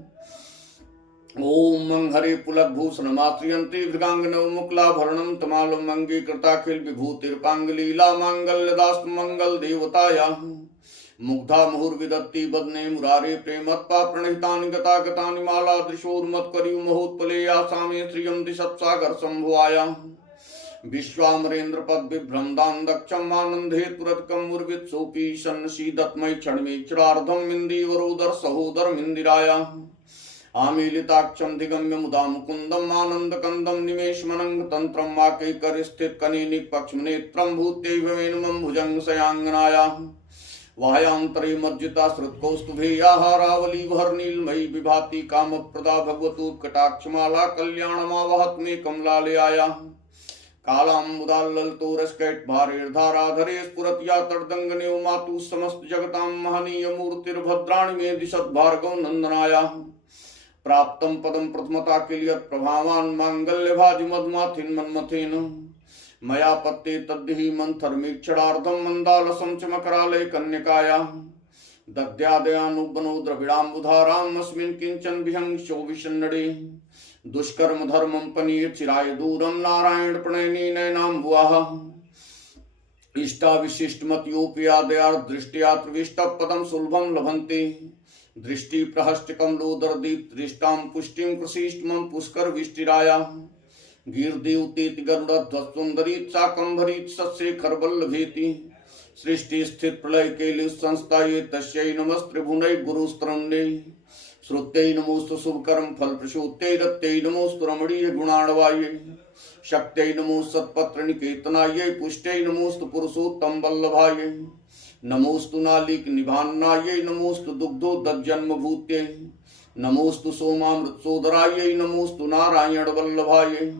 ओम मंहरे पुलकभूषणमात्रियन्त्री भृगांगनव मुकुलाभरणं तमालं अंगीकृताखिल विभूतिर्पांगलीला मांगल्यदास्तु मंगल देवतायाः। मुग्धा मुहुर्विदत्ति बदने मुरारे प्रेमत्पा प्रणहितानि गतागतानि मालादृशोर्मत्करियु महोत्पले आसामे श्रियं दिशत्सागर संभवायाः। विश्वामरेन्द्र पद विभ्रमदां दक्षम् आनंदे तुरत्कं मुर्वित्सोऽपि सन्नसीदत्मय क्षणमे चिरार्धम् इन्दीवरोदर सहोदरम् इन्दिरायाः। आमीलिताक्षं दिगम्य मुदा मुकुन्दम् आनन्दकन्दं निमेषमनङ्ग तन्त्रं वाकैकरस्थित कनेनिपक्ष्मनेत्रं भूत्यैवमेनमं भुजङ्गशयाङ्गनायाः। वायान्तरे मज्जिता श्रुतकौस्तुभेयाहारावलीभर्नीलमयी विभाति कामप्रदा भगवतोत्कटाक्षमाला कल्याणमावहत मे कमलालयायाः। कालाम्बुदाल्ललितोरस्कैटभारेर्धाराधरे स्फुरत् या तड्दङ्गनेव मातुः समस्त जगतां महनीयमूर्तिर्भद्राणि मे दिशत् भार्गव नन्दनायाः। प्राप्तं पदं प्रथमता किलियत् प्रभावान् मांगल्यभाजि मधुमाथिन् मन्मथेन। मया पत्ते तद्दिहि मन्थरमीक्षणार्थं मन्दालसं च मकरालय कन्यकायाः। दद्यादयानुबनो द्रविडाम्बुधाराम् अस्मिन् किञ्चन विहंगशो विषन्नडे। दुष्कर्म धर्मं पनीय चिराय दूरं नारायण प्रणयनी नयनाम्बुवाः। इष्टाविशिष्टमत्योऽप्यादयार्दृष्ट्या त्रिविष्टः पदं सुलभं लभन्ते। दृष्टि प्रहष्ट कमलोदरदीप्त दृष्टां पुष्टिं प्रशिष्टमं पुष्कर विष्टिरायाः। गीर्देवतेति गरुडध्वजसुन्दरीत् शाकम्भरीत् सस्येखरवल्लभेति। सृष्टि स्थित प्रलय केलि संस्थाये तस्यै नमस्त्रिभुवनै गुरुस्तरण्ये। श्रुत्यै नमोस्तु शुभकर्म फलप्रसूत्यै रत्यै नमोस्तु रमणीय गुणार्णवायै। शक्त्यै नमो सत्पत्र निकेतनायै पुष्ट्यै नमोस्तु पुरुषोत्तम वल्लभायै। नमोस्तु नालिक निभान्नायै नमोस्तु दुग्धोदज्जन्मभूत्यै। नमोस्तु सोमामृतसोदरायै नमोस्तु नारायण वल्लभायै।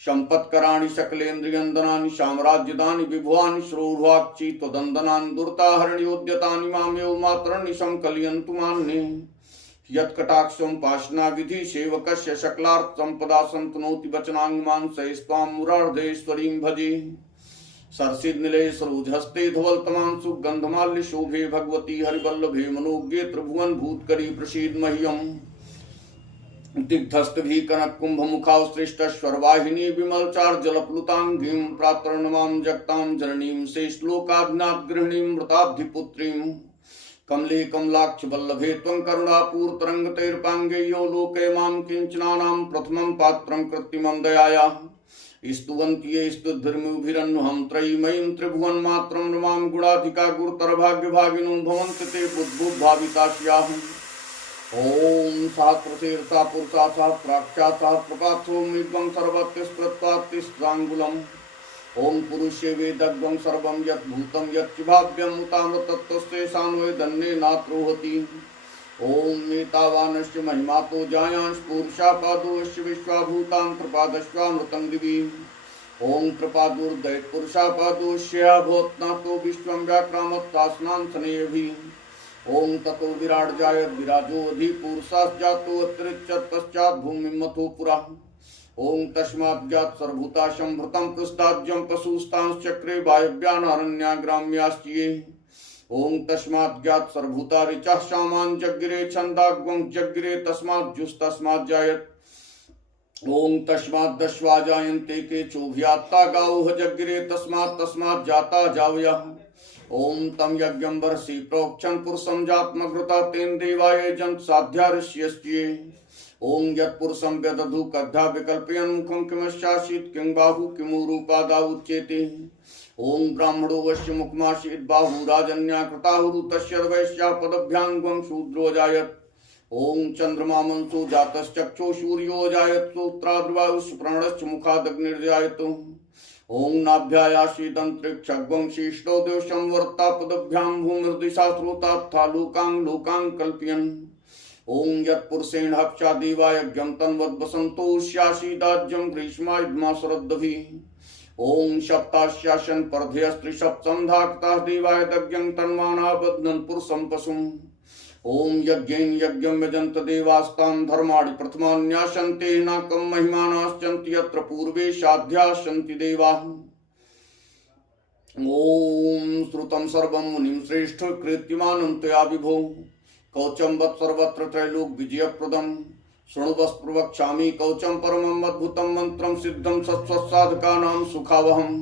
संपत्कराणि सकलेन्द्रियन्दनानि साम्राज्यदानि विभुवानि श्रोर्वाक्ची त्वदन्दनानि दुर्ताहरणयोद्यतानि मामेव मातरन्नि संकलयन्तु मान्ये। यत्कटाक्षं पाशना विधि सेवकस्य सकलार्थ संपदा संतनोति वचनांगमान् सैस्त्वां मुरार्धेश्वरीं भजे। सर्षिद निलय सरोजहस्ते धवलतमां सुगंधमाल्य शोभे भगवती हरिवल्लभे मनोज्ञे त्रिभुवन भूतकरी प्रसीद मह्यम्। दिग्धस्तभि कनक कुंभ मुखावसृष्टश्वर वाहिनी विमल चार जलप्लुतांगीं प्रातर्नमां जगतां जननीं शेषलोकाज्ञात गृहिणीं मृताब्धिपुत्रीं। कमले कमलाक्ष वल्लभे त्वं करुणापूर्तरंगतैर्पांगेयो लोके मां किंचनानां प्रथमं पात्रं कृत्रिमं दयायाः। स्तुवन्ति स्तुद्भिर्मुभिरन्नुहं त्रयीमयीं त्रिभुवन मात्रं नमामि गुणाधिका गुरुतर भाग्यभागिनो भवन्ति ते बुद्बुद्भावितास्याः। ओम सहस्रशीर्षा पुरुषा सहस्राक्षा सहस्रपार्थो मृद्वं सर्वत्र स्मृत्वात्तिस्राङ्गुलम्। ओम पुरुषे वेदग्वं सर्वं यत् भूतं यत् भाव्यं उतामृतत्वस्य सान्वय दन्ने नात्रोहति। ओम एतावानस्य महिमातो जायांश पुरुषापादोश्च विश्वाभूतांत्रपादश्वामृतं दिवि। ओम कृपादुर्दैत पुरुषापादोश्य भूतनातो विश्वं व्याक्रामत्तास्नां सनेभिः। ओम ततो विराट जायत विराजो अधि पुरुषास् जातो अत्रिच्यत् पश्चात् भूमिं मथो पुरा। ओम तस्मात् ज्ञात सर्वभूता संभृतं पृष्ठाद्यं पशुस्तांश्चक्रे वायव्यानारण्याग्राम्याश्चिये। ओम तस्मात् ज्ञात सर्वभूता ऋचाः सामान् जग्गिरे छन्दाग्वं जग्गिरे तस्मात् जुस्तस्मात् जायत। ओम तस्मात् दश्वा जायन्ते के चोभ्यात्ता गावः जग्गिरे तस्मात् जाता जावयः। ओम तम यज्ञं बर्षि प्रोक्षन् पुरुषं जात्मघृता तेन देवाय जन्त साध्या ऋष्यस्ये। ओम यत्पुरुषं व्यदधु कद्धा विकल्पयन् मुखं किमस्यासीत् किं बाहु किमुरूपादा उच्यते। ओम ब्राह्मणो वश्य मुखमासीत् बाहु राजन्या कृताहुरु तस्य वैश्या पदभ्याङ्गं शूद्रो जायत। ओम चंद्रमा मनसो जातश्चक्षो सूर्यो जायत सूत्राद्वायुः प्रणश्च मुखादग्निर्जायत। ओं नाभ्यायाशीदंतरिक्षग्वं शीष्टो देव संवर्ता पदभ्यां भूमिर्दिशा श्रोतार्था लोकां लोकां कल्पयन् ओं यत्पुरुषेण हक्षा देवायज्ञं तन्वद्वसन्तोष्याशीदाज्यं ग्रीष्मायुध्मा शरद्भिः ओं सप्ताश्यासन परधयस्त्रिसप्तसन्धाक्ताः देवाय दज्ञं तन्माना बध्नन् पुरुषं पशुम् ओं यज्ञेन यज्ञं यजन्त देवास्तां धर्माणि प्रथमान्यासन्ते नाकं महिमानाश्चन्ति यत्र पूर्वे साध्यासन्ति देवाः ओं श्रुतं सर्वं मुनिं श्रेष्ठ कृत्यमानं त्वया विभो कवचं वत् सर्वत्र त्रैलोक विजयप्रदं शृणुवस्प्रवक्ष्यामि कवचं परमम् अद्भुतं मन्त्रं सिद्धं सत्स्वसाधकानां सुखावहम्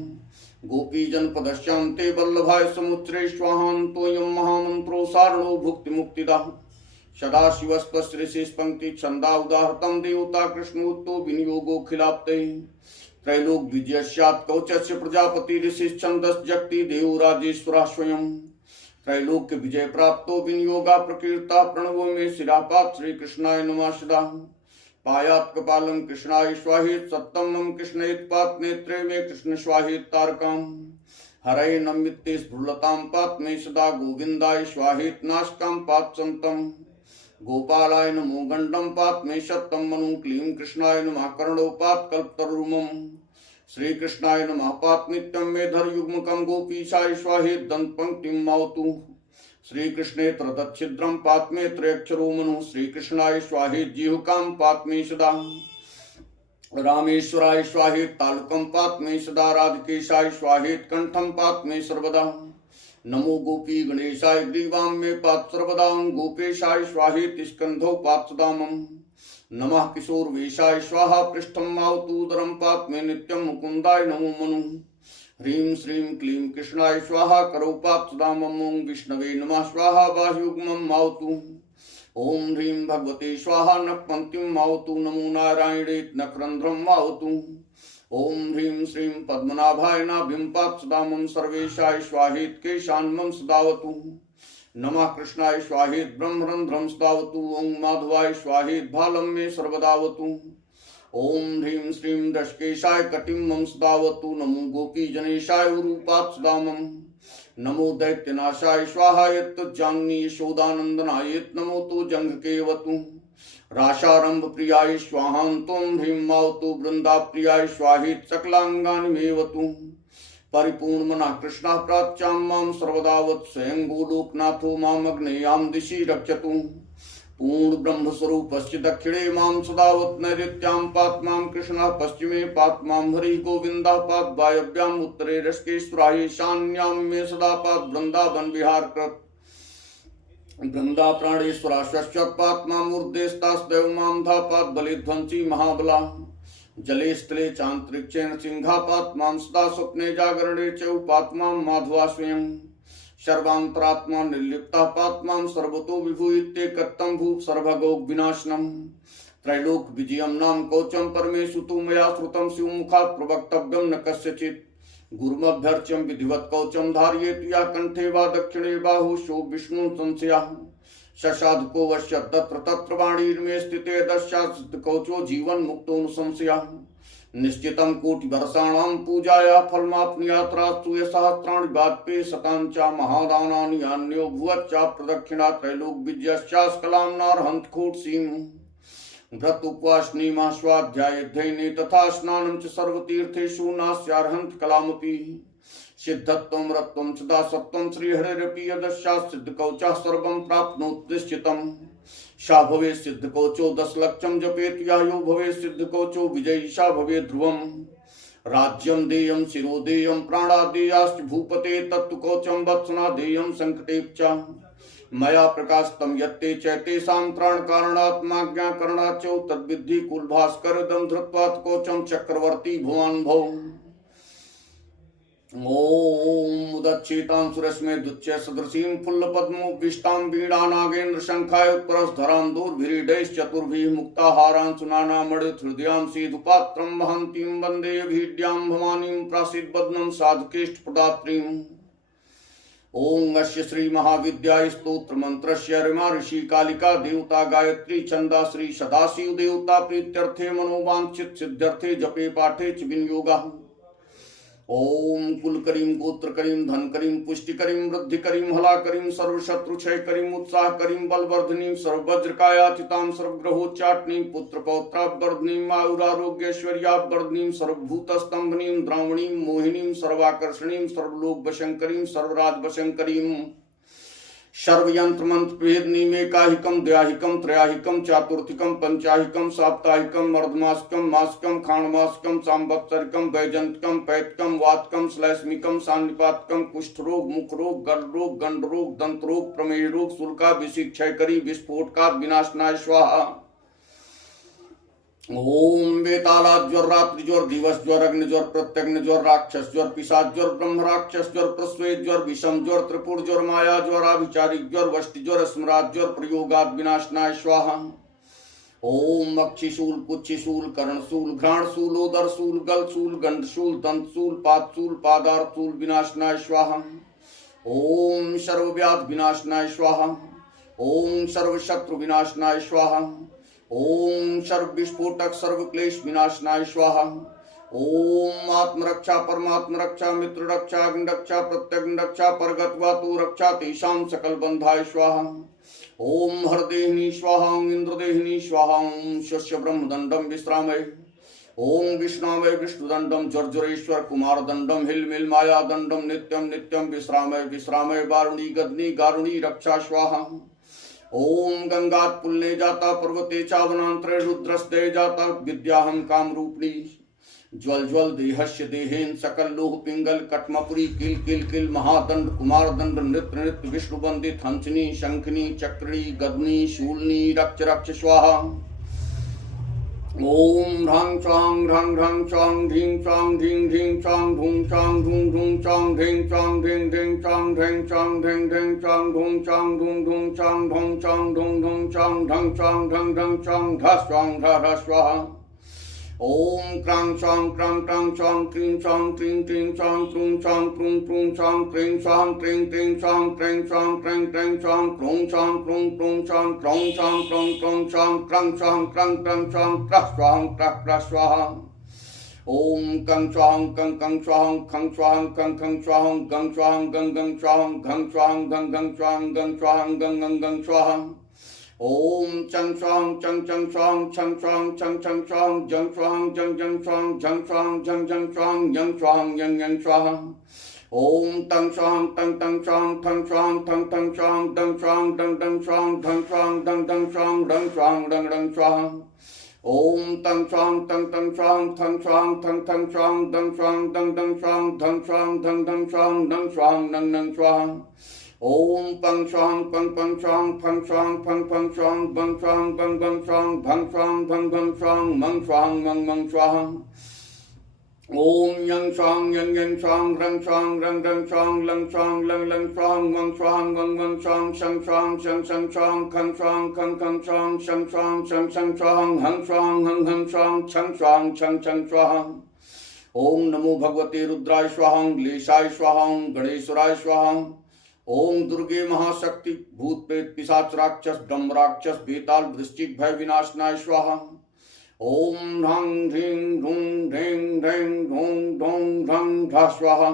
गोपीजनपदश्यान्ते वल्लभाय समुद्रे स्वाहान्तोऽयं महामन्त्रो सारणो भुक्तिमुक्तिदः सदाशिवस्पश्रेषेष्पङ्क्ति छन्दा उदाहृतं देवता कृष्णोत्तो विनियोगोऽखिलाप्ते त्रैलोक विजयस्यात् कवचस्य प्रजापति ऋषिश्छन्दस् जगति देवराजेश्वरः स्वयं त्रैलोक्य विजय प्राप्तो विनियोगा प्रकीर्ता प्रणवो मे शिरापात् श्रीकृष्णाय नमः सदा पायात् कपालं कृष्णाय स्वाहेत सत्तं मम कृष्णेत पात नेत्रे मे कृष्ण स्वाहेत तारकाम हरये नमित्ते स्फुरलतां पात मे सदा गोविंदाय स्वाहेत नाशकां पात संतं गोपालाय नमो गंडं पात मे सत्तं मनु क्लीं कृष्णाय नमः कर्णो पात कल्पतरुमं श्रीकृष्णाय नमः पात नित्यं मेधर युग्मकं गोपीशाय स्वाहेत दंतपंक्तिं मावतु श्रीकृष्णे तदच्छिद्रं पात्मे त्रयक्षरो मनु श्रीकृष्णाय स्वाहेत जिहुकां पात्मे सदा रामेश्वराय स्वाहेत तालुकं पात्मे सदा राधकेशाय स्वाहेत कंठं पात्मे सर्वदा नमो गोपी गणेशाय ग्रीवां मे पात सर्वदा गोपेशाय स्वाहेत स्कंधौ पात सदा मम नमः किशोरवेशाय स्वाहा पृष्ठं मावतु उदरं पात्मे नित्यं मुकुंदाय नमो मनु ह्रीं श्रीं क्लीं कृष्णाय स्वाहा करो पात सदा मम ओं विष्णवे नमः स्वाहा बाह्युग्मं मावतु ओं ह्रीं भगवते स्वाहा नखपंक्तिं मावतु नमो नारायणे नखरंध्रं मावतु ओं ह्रीं श्रीं पद्मनाभाय नाभिं पात सदा मम सर्वेशाय स्वाहेत केशान्मं सदावतु नमः कृष्णाय स्वाहेत ब्रह्मरंध्रं सदावतु ओं माधवाय स्वाहेत भालं मे सर्वदावतु ओं ह्रीं श्रीं दशकेशाय कटिं मम सदावतु नमो गोपीजनेशाय उरूपात् सदा मम नमो दैत्यनाशाय स्वाहायत जांगनी यशोदानंदनायत नमो तो जंगकेवतु राशारंभ प्रियाय स्वाहान्तं ह्रीं मावतु वृंदा प्रियाय स्वाहेत सकलांगानि मेवतु परिपूर्ण मना कृष्णः प्राच्यां मां सर्वदावत् स्वयं गोलोकनाथो मामग्नेयां दिशि रक्षतु पूर्ण ब्रह्म स्वरूपस्य दक्षिणे मां सदावत् नैऋत्यां पात् मां कृष्णः पश्चिमे पात् मां हरिः गोविन्दः पात् वायव्याम् उत्तरे ऋषिकेश्वराय ईशान्यां मे सदा पात् वृन्दावन विहार कृत वृन्दा प्राणेश्वरा शश्वत् पात् मां ऊर्ध्वस्तास्दैव मां धा पात् बलिध्वंसी महाबला जले स्थले चान्तरिक्षेण सिंहापात् मां सदा स्वप्ने जागरणे च पात् मां माधवा स्वयं सर्वांतरात्मा निर्लिप्ता पात्मां सर्वतो विभूयित्येकत्तं भूत सर्वगो विनाशनम् त्रैलोक विजयं नाम कवचं परमेषु तु मया श्रुतं शिवमुखात् प्रवक्तव्यं न कस्यचित् गुरुमभ्यर्च्यं विधिवत् कवचं धारयेत् या कंठे वा दक्षिणे बाहुशो विष्णु संशयः शशाधको वश्य तत्र तत्र वाणीर्मे स्थिते दश्यात् कवचो जीवन मुक्तो संशयः निश्चितं कोटिवर्षाणां पूजाया फलमाप्नुयात्रास्तु सहस्राणि वाजपेय शताञ्च महादानानि अन्यो भुवच्च प्रदक्षिणा त्रैलोक विजयश्चास्कलां नार्हन्त खोटसीं व्रत उपवास नियमः स्वाध्यायाध्ययने तथा स्नानं च सर्वतीर्थेषु नास्यार्हन्त कलामपि सिद्धत्वं रत्वं सदा सत्वं श्रीहरिरपि यदस्यात् सिद्धकवचः सर्वं प्राप्नोति निश्चितम् सा भवे सिद्ध कवचो 10 लक्षं जपेत यो भवे सिद्ध कवचो विजयी सा भवे ध्रुवम् राज्यं देयं शिरो देयं प्राणादेयाश्च भूपते तत्तु कवचं वत्सना देयं संकटे च मया प्रकाशितं यत्ते चैतेषां त्राणकारणात्माज्ञाकरणाच्च तद्विद्धि कुलभास्करदं धृत्वात् कवचं चक्रवर्ती भुवान् भव ओम उदच्चेतां सुरश्मे दुच्च सदृशीं फुल्लपद्मोपविष्टां वीणा नागेन्द्र शंखाय उत्तरस्धरां दूर्भिरीडैश्च चतुर्भिः मुक्ताहारां सुनानामणिहृदयां सीधुपात्रं वहन्तीं वन्दे भीड्यां भवानीं प्रासीद्बध्नं साधुकेष्टप्रदात्रीम् ओं अस्य श्री महाविद्याय स्तोत्र मंत्रस्य ऋमा ऋषि कालिका देवता गायत्री छंदा श्री सदाशिव देवता प्रीत्यर्थे मनोवांछित सिद्ध्यर्थे जपे पाठे च विनियोगः ओम कुल करीम गोत्र करीम धन करीम पुष्टि करीम वृद्धि करीम हला करीम सर्वशत्रु क्षय करीम उत्साह करीम बलवर्धनी सर्ववज्रकायाचितां सर्वग्रहोच्चाटनी पुत्र पौत्रावर्धनी आयुरारोग्यैश्वर्यावर्धनी सर्वभूतस्तंभनीं द्रावणीं मोहिनीं सर्वाकर्षणीं सर्वलोकवशंकरीं सर्वराजवशंकरीं सर्वयंत्र मंत्र भेदनीम एकाहिकम द्व्याहिकम त्रयाहिकम चातुर्थिकम पंचाहिकम साप्ताहिकम अर्धमासिकम मासिकम खाणमासिकम सांवत्सरिकम वैजंतिकम पैतकम वातकम श्लैष्मिकम सान्निपातकम कुष्ठ रोग मुख रोग गर्भ रोग गंड रोग दंत रोग प्रमेह रोग शुल्काभिषेक क्षयकरी विस्फोटका विनाशनाय स्वाहा। ओम बेताला ज्वर रात्रि ज्वर दिवस ज्वर अग्नि ज्वर प्रत्यग्नि ज्वर राक्षस ज्वर पिशाच ज्वर ब्रह्म राक्षस ज्वर प्रस्वेद ज्वर विषम ज्वर त्रिपुर ज्वर माया ज्वर आभिचारिक ज्वर वष्टि ज्वर स्मराट ज्वर प्रयोगाद विनाशनाय स्वाहा। ओम अक्षिशूल पुच्छिशूल कर्णशूल घ्राणशूल उदरशूल गलशूल गंडशूल दंतशूल पादशूल पादार्थशूल विनाशनाय स्वाहा। ओम सर्वव्याध विनाशनाय स्वाहा। ओम सर्वशत्रु विनाशनाय स्वाहा। ओम सर्व विस्फोटक सर्व क्लेश विनाशनाय स्वाहा। ओम आत्मरक्षा परमात्म रक्षा मित्र रक्षा अग्नि रक्षा प्रत्यग्नि रक्षा परगत वातु रक्षा तेषां सकल बंधाय स्वाहा। ओम हरदेहिनी स्वाहा इंद्रदेहिनी स्वाहा। ओम शस्य ब्रह्मदंडम विश्रामय। ओम विष्णामय विष्णुदंडम जर्जरेश्वर कुमार दंडम हिलमिल माया दंडम नित्यम नित्यम विश्रामय विश्रामय वारुणी गदनी गारुणी रक्षा स्वाहा। ओम गंगात पुल्ले जाता पर्वते चावनांतरे रुद्रस्ते जाता विद्याहम काम रूपणी ज्वल ज्वल देहस्य देहेन सकल लोह पिंगल कटमपुरी किल किल किल महादंड कुमार दंड नृत्य नृत्य विष्णु वंदित हंसनी शंखनी चक्री गदनी शूलनी रक्ष रक्ष स्वाहा। ओम ह्रां चां ह्रां ह्रां चां ढीं चां ढीं ढीं चां धूं चां धूं धूं चां ढीं चां ढीं ढीं चां ढीं चां ढीं ढीं चां धूं चां धूं धूं चां ढों चां धूं धूं चां ढं चां ढं ढं चां ढ स्वां ढ स्वाहा। ओम क्रां चां क्रां क्रां चां क्रीं चां क्रीं क्रीं चां क्रूं चां क्रूं क्रूं चां क्रीं चां क्रीं क्रीं चां क्रीं चां क्रीं क्रीं चां क्रूं चां क्रूं क्रूं चां क्रों चां क्रों क्रों चां क्रं चां क्रं क्रं चां क्रः स्वां क्रः क्रः स्वाहा। ओम कं स्वां कं कं स्वां खं स्वां कं खं स्वां गं स्वां गं गं स्वां घं स्वां गं गं स्वां गं स्वां गं गं गं स्वाहा। ओम चं स्वां चं चं स्वां छं स्वां छं छं स्वां जं स्वां जं जं स्वां झं स्वां झं झं स्वां यं स्वां यं यं स्वाहा। ओम तं स्वां तं तं स्वां थं स्वां थं थं स्वां दं स्वां दं दं स्वां धं स्वां दं दं स्वां डं स्वां डं डं स्वाहा। ओम तं स्वां तं तं स्वां थं स्वां थं थं स्वां दं स्वां दं दं स्वां धं स्वां धं धं स्वां डं स्वां डं डं स्वाहा। ओम पं स्वां पं पं स्वां फं स्वां फं फं स्वां बं स्वां बं बं स्वां भं स्वां भं भं स्वां मं स्वां मं मं स्वाहा। ओम यं स्वां यं यं स्वां रं स्वां रं रं स्वां लं स्वां लं लं स्वां मं स्वां मं मं स्वां शं स्वां शं शं स्वां खं स्वां खं खं स्वां शं स्वां शं शं स्वां हं स्वां हं हं स्वां छं स्वां छं छं स्वाहा। ओम नमो भगवते रुद्राय स्वाहा क्लेशाय स्वाहा गणेश्वराय स्वाहा। ओम दुर्गे महाशक्ति भूत प्रेत पिशाच राक्षस ब्रह्म राक्षस बेताल वृश्चिक भय विनाशनाय स्वाहा। ओम ह्रां ह्रीं ह्रूं ह्रीं ह्रीं ढों ढों ढं ढ स्वाहा।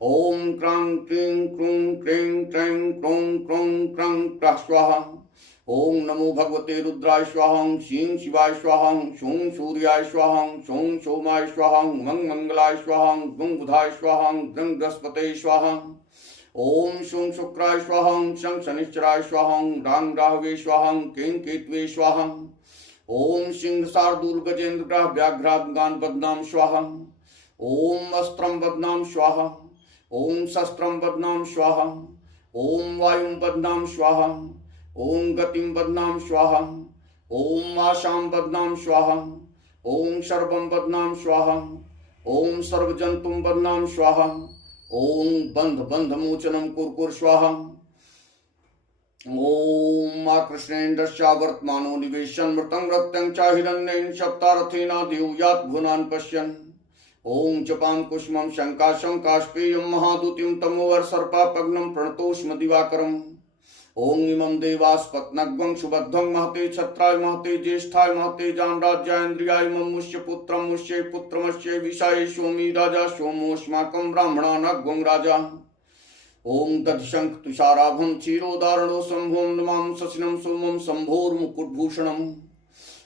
ओम क्रां क्रीं क्रूं क्रीं क्रीं क्रों क्रों क्रं क्रः स्वाहा। ओम नमो भगवते रुद्राय स्वाहा शीं शिवाय स्वाहा शूं सूर्याय स्वाहा शूं सोमाय स्वाहा मंग मंगलाय स्वाहा गुं बुधाय स्वाहा गृं बृहस्पते स्वाहा। ओम शूं शुक्राय स्वाहा शं शनिश्चराय स्वाहा रां राहवे स्वाहा कें केतवे स्वाहा। ओम सिंह शार्दूल गजेंद्र ग्रह व्याघ्रागान बदनाम स्वाहा। ओम अस्त्रम बदनाम स्वाहा। ओम शस्त्रम बदनाम स्वाहा। ओम वायुं बदनाम स्वाहा। ओम गतिं बदनाम स्वाहा। ओम आशां बदनाम स्वाहा। ओम सर्वं बदनाम स्वाहा। ओम सर्वजंतुं बदनाम स्वाहा। ओम बंध बंध मोचनम कुरकुर स्वाहा। ओम आकृष्णेन्द्रश्चा वर्तमानो निवेशन मृतं मृत्यं च हिरण्येन सप्तारथेना देवयात् भुवनान् पश्यन्। ओम जपां कुष्मं शंकाशं काष्पेयं महादूतिं तमोवर सर्पापग्नं प्रणतोष्म दिवाकरम्। ओं इमं देवास्पत्नग्वं सुबद्धं महते क्षत्राय महते ज्येष्ठाय महते जानराज्याय इमं मुष्यपुत्रं मुष्ये पुत्रमस्य विषाये सोमी राजा सोमोऽस्माकं ब्राह्मणानग्वं राजा। ओं दधिशंख तुषाराभं क्षीरोदारणो शंभों नमां शशिनं सोमं शंभोर्मुकुटभूषणम्।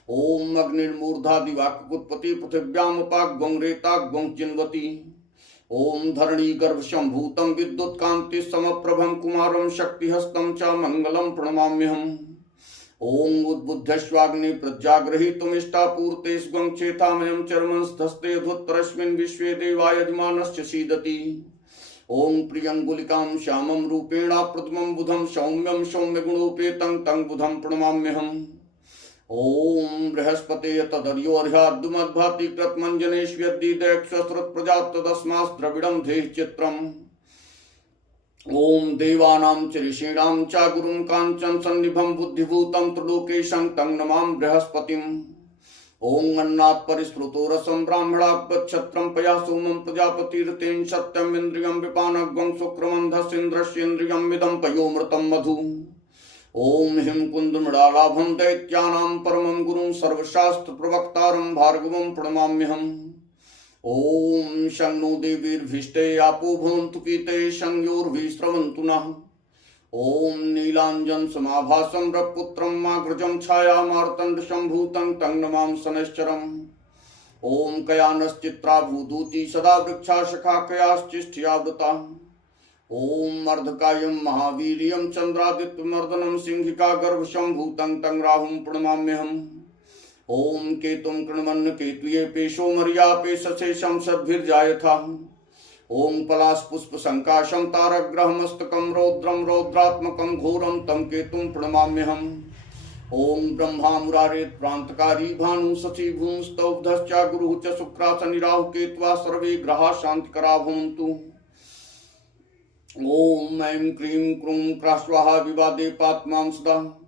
ओं अग्निर्मूर्धा दिवाकुत्पति पृथिव्यामपाग्वं रेताग्वं चिन्वती। ओं धरणी गर्भ संभूतं विद्युत कांति समप्रभं कुमारं शक्तिहस्तं च मंगलं प्रणमाम्यहम्। ओं उद्बुद्धस्वाग्नि प्रज्ञाग्रहीतुमिष्टापूर्ते स्वं चेतामयं चर्मंस्थस्ते धुत्तरस्मिन् विश्वे देवा यजमानश्च सीदति। ओं प्रियंगुलिकां श्यामं रूपेण प्रथमं बुधं सौम्यं सौम्यगुणोपेतं तं बुधं प्रणमाम्यहम्। ओं बृहस्पते तदर्योर्ह्याद्दुमद्भाति कृतमञ्जनेष्व्यद्दिदैक्षस्रुत प्रजातदस्मास्द्रविडं धेः चित्रम्। ओं देवानां च ऋषीणां च गुरुं काञ्चन सन्निभं बुद्धिभूतं त्रिलोकेशं तं नमां बृहस्पतिम्। ओं अन्नात् परिस्फुतो रसं ब्राह्मणात्पच्छत्रं पया सोमं प्रजापतिर्तेन सत्यम् इन्द्रियं विपानग्वं शुक्रमन्धस्येन्द्रस्येन्द्रियं पयोमृतं मधु। ओं हिम कुंदमृडालाभं दैत्यानां परमं गुरुं सर्वशास्त्र प्रवक्तारं भार्गवं प्रणमाम्यहम्। ओं शं नो देवीर्भिष्टे आपो भवन्तु पीते शं योर्भिस्रवन्तु नः। ओं नीलाञ्जन समाभासं रपुत्रं माग्रजं छायामार्तण्ड सम्भूतं तं नमां शनैश्चरम्। ओं कयानश्चित्राभूदूती सदा वृक्षा शखा कयाश्चिष्ठ्यावृता। ओं अर्धकायं महावीर्यं चन्द्रादित्यमर्दनं सिंहिका गर्भसम्भूतं तं राहुं प्रणमाम्यहम्। ओं केतुं कृण्वन्न केतुये पेशो मर्यापेशसे संसद्भिर्जायथा। ओं पलाशपुष्पसङ्काशं तारग्रहमस्तकं रौद्रं रौद्रात्मकं घोरं तं केतुं प्रणमाम्यहम्। ओं ब्रह्मा मुरारेत् प्रान्तकारी भानु शशि भूंस्तौधश्च गुरुः च शुक्राशनि राहुः केत्वा सर्वे ग्रहाः शान्तिकरा भवन्तु। ओं ऐं क्रीं क्रूं क्रास्वाहा विवादे पात्मां सदा।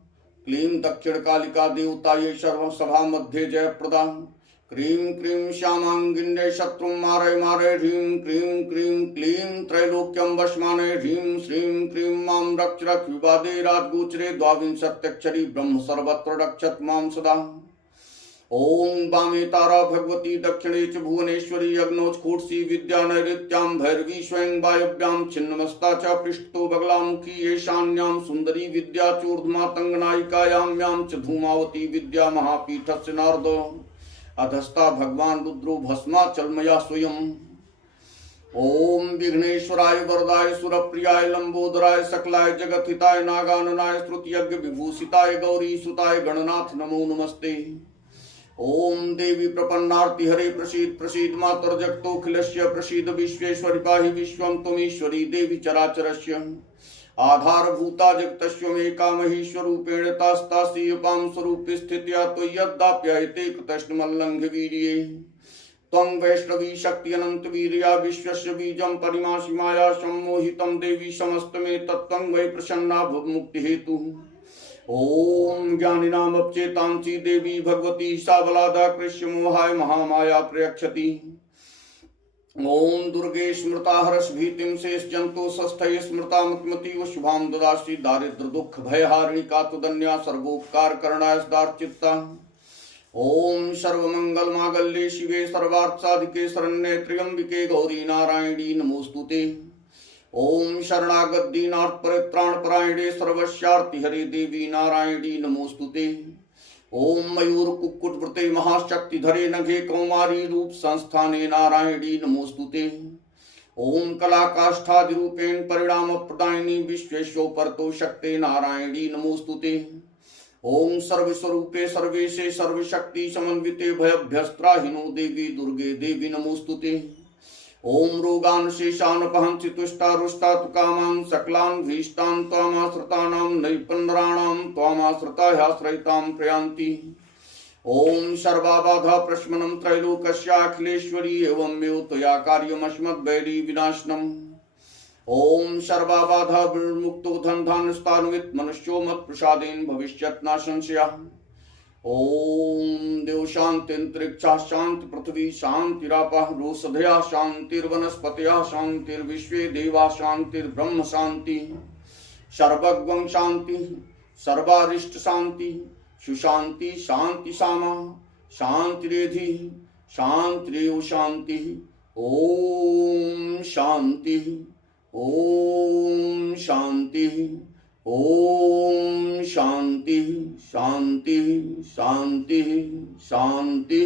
क्लीं दक्षिणकालिका देवतायै सर्वसभा मध्ये जयप्रदा। क्रीं क्रीं श्यामांगिन्यै शत्रुं मारय मारय ह्रीं क्रीं क्रीं क्लीं त्रैलोक्यं वशमानय ह्रीं श्रीं क्रीं मां रक्ष रक्ष विवादे राजगोचरे द्वाविंशत्यक्षरी ब्रह्म सर्वत्र रक्षत मां सदा। ओं वामे तारा भगवती दक्षिणे च भुवनेश्वरी अग्नौ स्फुटसी विद्या नैऋत्यां भैरवी स्वयं वायव्यां छिन्नमस्ता च पृष्ठतो बगलामुखी ईशान्यां सुंदरी विद्या चूर्धमातंगनायिकायां यां च धूमावती विद्या महापीठस्य नारदो अधस्ता भगवान रुद्रो भस्माचलमया स्वयं। ओं विघ्नेश्वराय वरदाय सुरप्रियाय लंबोदराय सकलाय जगतहिताय नागाननाय श्रुतियज्ञ विभूषिताय गौरी सुताय गणनाथ नमो नमस्ते। ओं देवी प्रपन्नार्ति हरे प्रसीद प्रसीद मातर जगतोऽखिलस्य प्रसीद विश्वेश्वरि पाहि विश्वं त्वमीश्वरी देवी चराचरस्य। आधारभूता जगतस्यमेका महीश्वरूपेण तास्तासि अपां स्वरूपे स्थित्या त्वय्यद्दाप्यायते कृतस्नमल्लङ्घ्य वीर्ये। त्वं वैष्णवी शक्ति अनंत वीर्या विश्वस्य बीजं परिमासि माया सम्मोहितं देवी समस्तमे तत्त्वं वै प्रसन्ना भवमुक्ति हेतु। ओं ज्ञानिनामपचेतांसि देवी भगवती सा बलादा कृष्य मोहाय महामाया प्रयक्षति। ओं दुर्गे स्मृता हर्ष भीतिं शेष जंतु षष्ठये स्मृता मतिमति व शुभां ददासि दारिद्र दुख भयहारिणी कातुदन्या सर्वोपकार करणाय सदार्चित्ता। ओं सर्वमंगल मांगल्ये शिवे सर्वार्थ साधिके शरण्ये त्र्यंबिके गौरी नारायणी नमोस्तुते। ओं शरणागत दीनार्थ परित्राण परायणे सर्वस्यार्ति हरे देवी नारायणी नमोस्तुते। ओं मयूर कुक्कुट वृते महाशक्ति धरे नघे कौमारी रूप संस्थाने नारायणी नमोस्तुते। ओं कलाकाष्ठादि रूपेण परिणाम प्रदायिनी विश्वेशोपरतो शक्ते नारायणी नमोस्तुते। ओं सर्वस्वरूपे सर्वेशे सर्वशक्ति समन्विते भयभ्यस्त्राहिनो देवी दुर्गे देवी नमोस्तुते। ओं रोगान् शेषान् पहंसि तुष्टा रुष्टा तु कामान् सकलान् भीष्टान् त्वामाश्रितानां नैपन्नराणां त्वामाश्रिता ह्याश्रयितां प्रयान्ति। ओं सर्वाबाधा प्रशमनं त्रैलोक्यस्याखिलेश्वरी एवमेव त्वया कार्यमस्मद्वैरी विनाशनम्। ओं सर्वाबाधा विमुक्तो धनधान्यस्तान्वित मनुष्यो मत्प्रसादेन भविष्यत् न संशयः। ओं देव शांति अंतरिक्षा शांति पृथ्वी शांतिरापः रोषधया शांतिर्वनस्पतयः शांतिर्विश्वे देवा शांतिर्ब्रह्म शांति। सर्वगं शांति सर्वारिष्ट शांति सुशांति शांति सामा शांतिरेधि शांतिरेव शांति ओम शांति ओम शांति ओम शांति शांति शांति शांति।